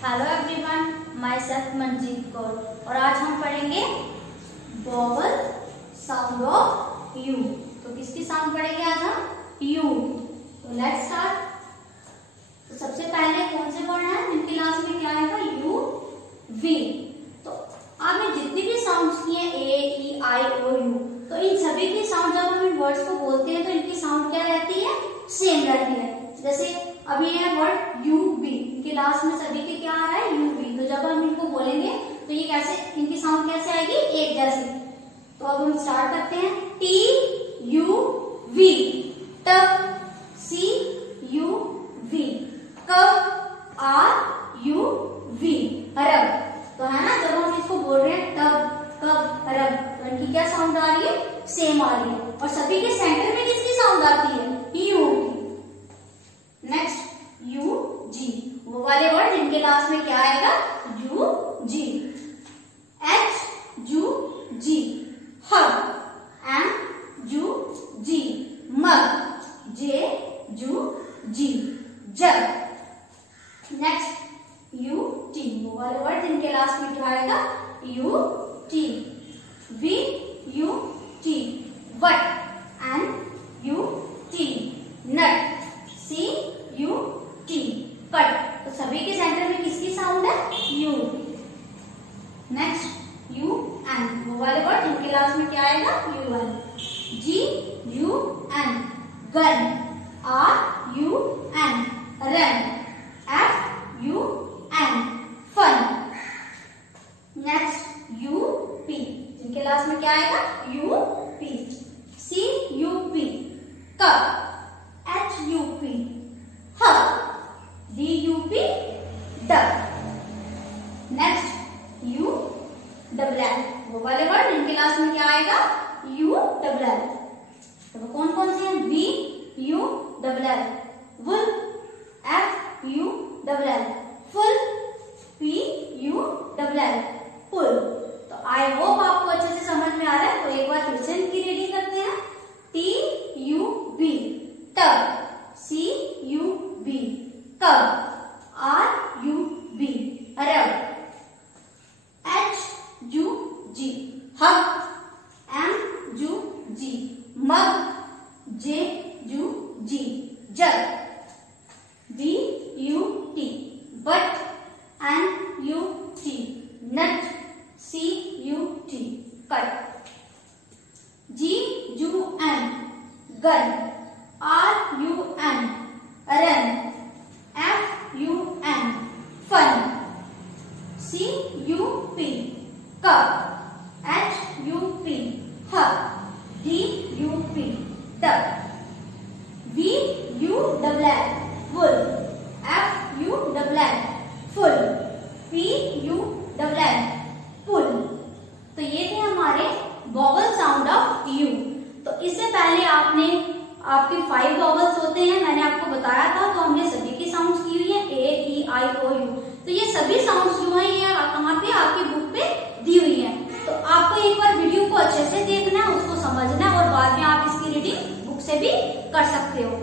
Hello everyone, my self Manjeet Kaur और आज हम पढ़ेंगे वोवल साउंड ऑफ यू। तो किसकी साउंड पढ़ेंगे आज हम? यू। तो लेट्स स्टार्ट। तो सबसे पहले कौन से वर्ड है जिनकी लास्ट में क्या आएगा? U V. तो आपने जितनी भी साउंड्स की है ए ई आई ओ यू, तो इन सभी की साउंड जब हम इन वर्ड्स को बोलते हैं तो इनकी साउंड क्या रहती है? सेम रहती है। जैसे अभी ये है वर्ड यू वी, इनके लास्ट में सभी के क्या आ रहा है? U V. तो जब हम इनको बोलेंगे तो ये कैसे, इनकी साउंड कैसे आएगी? एक जैसी। तो अब हम स्टार्ट करते हैं। T U V, tub. C U V, cub. R U V, rub. तो है ना, जब हम इसको बोल रहे हैं टब कब रब, तो इनकी क्या साउंड आ रही है? सेम आ रही है। और सभी के सेंटर में किसकी साउंड आती है? यू की। नेक्स्ट यू जी, वो वाले वर्ड जिनके लास्ट में क्या आएगा? U G. H U G, hug. M U G, mug. J U G, jug. Next U T, वो वाले वर्ड जिनके लास्ट में क्या आएगा? U T. V U T, but. N U T, nut. C U T, cut. तो सभी के centre में किसकी साउंड है? यू। नेक्स्ट यू एन, वो वाले वर्ड जिनके लास्ट में क्या आएगा? U N. G U N, gun. R U N, run. F U N, fun. Next U P, जिनके लास्ट में क्या आएगा? U P. C U P, cup. H U P, hug. D U P, duck. Next U double L, वो वाले word जिनके last में क्या आएगा? U double L. तो वो कौन कौन से हैं? V U double L, wool. F U double L, full. P U double L, pull. तो आई होप आपको अच्छे से समझ में आ रहा है। तो एक बार फिर से इनकी रीडिंग करते हैं। T U B, tub. C U B, cub. R U B, rub. H U G, hug. M U G, mug. J U G, jug. B U T, but. N U T, nut. C U T, cut. G U N, gun. R U N, run. F U N, fun. C U P, cup. H U P, hug. D U P, duck. V U double L, wool. F U double L, full. P U double L, pull. तो ये थे हमारे vowel sound of you. तो इससे पहले आपके 5 vowels होते हैं, मैंने आपको बताया था। तो हमने सभी की साउंड्स की हुई है, ए ई आई ओ यू। तो ये सभी साउंड्स जो है ये कहाँ पे? आपकी बुक पे दी हुई है। तो आपको एक बार वीडियो को अच्छे से देखना है, उसको समझना है और बाद में आप इसकी रीडिंग बुक से भी कर सकते हो।